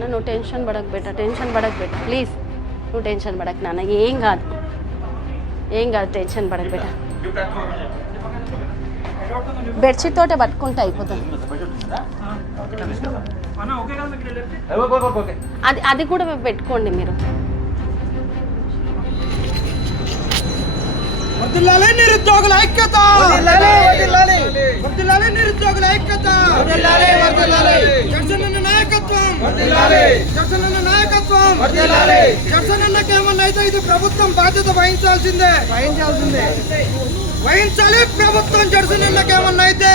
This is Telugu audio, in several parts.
నాన్న నువ్వు టెన్షన్ పడకు బెట ప్లీజ్ నువ్వు టెన్షన్ పడకు నాన్న, ఏం కాదు టెన్షన్ పడకు బెట. బెడ్షీట్ తోటే పట్టుకుంటే అయిపోతుంది. అది కూడా పెట్టుకోండి మీరు. వర్ధిల్లాలి నిరుద్యోగుల ఐక్యత, వర్ధిల్లాలి నిరుద్యోగుల ఐక్యత, జగనన్న నాయకత్వం, జగనన్నకి ఏమన్నా అయితే ఇది ప్రభుత్వం బాధ్యత వహించాల్సిందే. వహించాలి ప్రభుత్వం. జగనన్నకి ఏమన్నా అయితే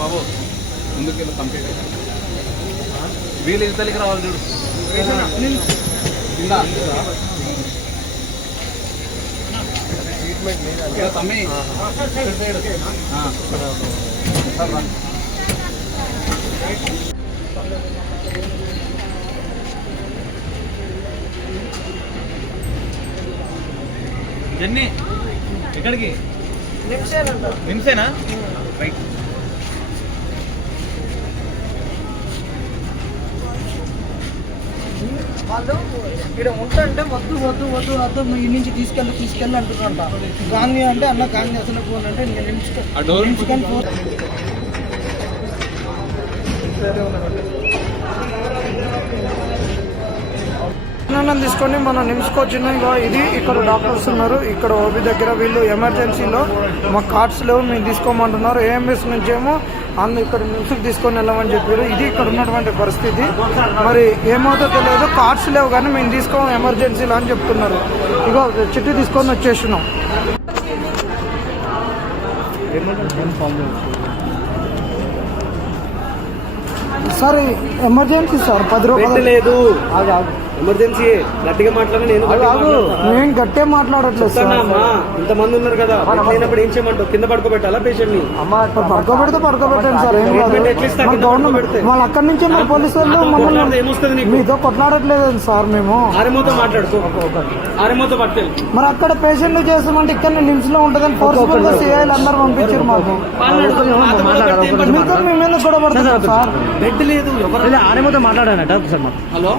బాబు ముందుకెళ్ళి కంప్లీట్ వీళ్ళు ఇంతలికి రావాలి చూడు. తమ్మి జన్ని ఎక్కడికి? నిమ్సేనా? రైట్. వాళ్ళు ఇక్కడ ఉంటే వద్దు మీ నుంచి తీసుకెళ్ళి అంటున్నారంట. గాంధీ అంటే అన్న గాంధీ అసలు ఫోన్ అంటే నిమిషం ఫోన్ తీసుకొని మనం నిమ్స్కి వచ్చినాం. ఇది ఇక్కడ డాక్టర్స్ ఉన్నారు. ఇక్కడ ఓపీ దగ్గర వీళ్ళు ఎమర్జెన్సీలో మా కార్డ్స్ లేవు మేము తీసుకోమంటున్నారు. ఏఎంఎస్ నుంచి ఏమో ఇక్కడ నిమ్స్కి తీసుకొని వెళ్ళమని చెప్పారు. ఇది ఇక్కడ ఉన్నటువంటి పరిస్థితి. మరి ఏమవుతో తెలియదు, కార్డ్స్ లేవు కానీ మేము తీసుకోము ఎమర్జెన్సీలో అని చెప్తున్నారు. ఇగో చిట్టి తీసుకొని వచ్చేసినాం. సార్ ఎమర్జెన్సీ సార్ 10 రూపాయలు లేదు. ఎమర్జెన్సీ గట్టిగా మాట్లాడి నేను గట్టిగా మాట్లాడట్లేదు సార్. ఇంతమంది ఉన్నారు కదా, అయినప్పుడు ఏం చేయమంటావు? కింద పడుకోబెట్టాలా పేషెంట్ ని? పడుకోబెట్టాను సార్. ఏం కాదు గవర్నమెంట్ వాళ్ళు అక్కడి నుంచి మా పోలీసు వాళ్ళు మమ్మల్ని మీతో కొట్లాడట్లేదు సార్. మేము ఆర్ఎంఓతో మాట్లాడుకో, ఆర్ఎంఓతో పట్టుకెళ్ళి మరి అక్కడ పేషెంట్ చేస్తామంటే ఇక్కడ నిమ్స్ లో ఉంటుందని ఫోర్స్ఫుల్ గా సిఐలు అందరూ పంపించారు మాకు. మీతో మేము ఎందుకు గొడవ పడుతున్నాం సార్? బెడ్ లేదు. ఆర్ఎంఓతో మాట్లాడానట సార్. హలో